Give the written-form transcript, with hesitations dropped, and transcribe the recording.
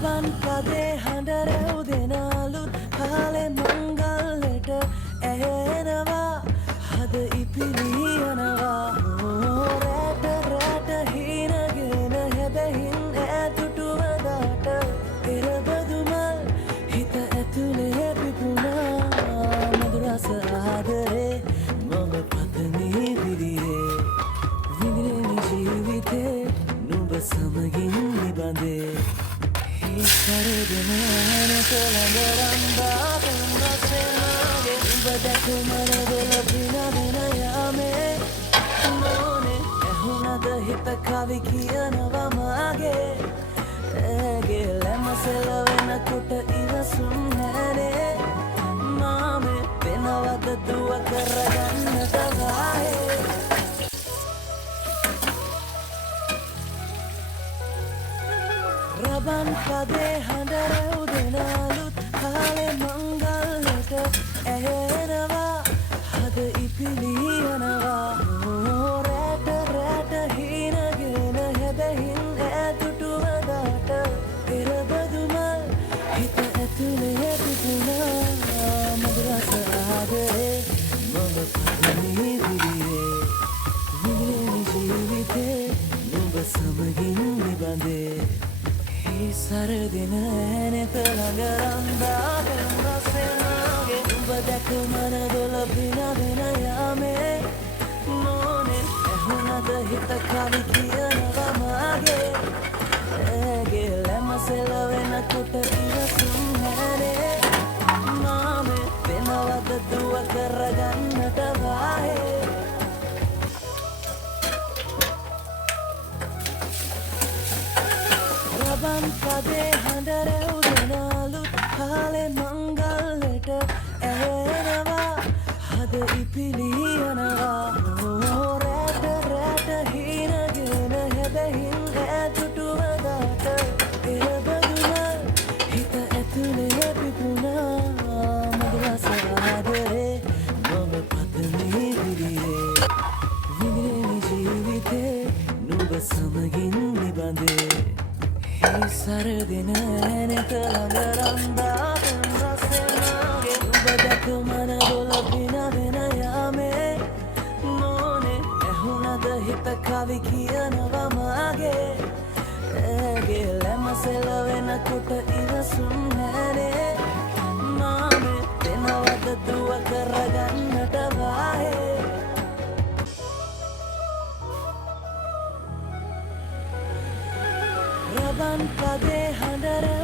රබන් පදේ හඬ රැවුදෙනාලුත් කාලෙ මංගල්ලට ඇහෙනවා හද ඉපිලී යනවා රැට රැට හීනගෙන හැබැහින් ඈතුටුවදාට එරබදුමල් හිත ඇතුලේ පිපුණා මధుරස ආදරේ මම පතමී දිරියේ විඳින ජීවිතේ නුඹ සමගින් නිබඳේ සරදන ඇනත ළඟරම්බා පෙම්මසෙනාගේ උඹ දැකු මනදොල පිනවෙන යාමේ නෝනේ ඇහුනද හිත කවි කියනවා මාගේ ඇගේ ලැමසෙලවෙනකොට ඉවසුම් නැනේ මාමේ වෙනවද දුව කරගන්නට වායේ රබන් පදේ හඬ රැවුදෙනාලුත් කාලෙ මංගල්ලට ඇහෙනවා හද ඉපිලී යනවා රැට රැට හීනගෙන හැබැහින් ඈතුටුවදාට එරබදුමල් හිත ඇතුලේ පිපුණා මధుරස ආදරේ මම පතමී දිරියේ විඳින ජීවිතේ නුඹ සමගින් නිබඳේ සරදින ඇනෙත ළඟරම්බා පෙම්මසෙනාගේ උඹ දැක මනදොල පිනවෙන යාමේ නෝනේ ඇහුනද හිත කවි කියනවා මාගේ ඇගේ ලැමසෙලවෙනකොට ඉවසුම් නැනේ මාමේ වෙනවද දුව කරගන්නට වායේ රබන් පදේ හඬ රැවුදෙනාලුත් කාලෙ මංගල්ලට ඇහෙනවා හද ඉපිලී යනවා රැට රැට හීනගෙන හැබැහින් ඈතුටුවදාට එරබදුමල් හිත ඇතුලේ පිපුණා මధుරස ආදරේ මම පතමී දිරියේ විඳින ජීවිතේ නුඹ සමගින් නිබඳේ සරදින ඇනෙත ළඟරම්බා පෙම්මසෙනාගේ උඹ දැක මනදොල පිනවෙන යාමේ නෝනේ ඇහුනද හිත කවි කියනවා මාගේ ඇගේ ලැමසෙලවෙනකොට ඉවසුම් නැනේ මාමේ වෙනවද දුව කරගන්නට වායේ රබන් පදේ හඬ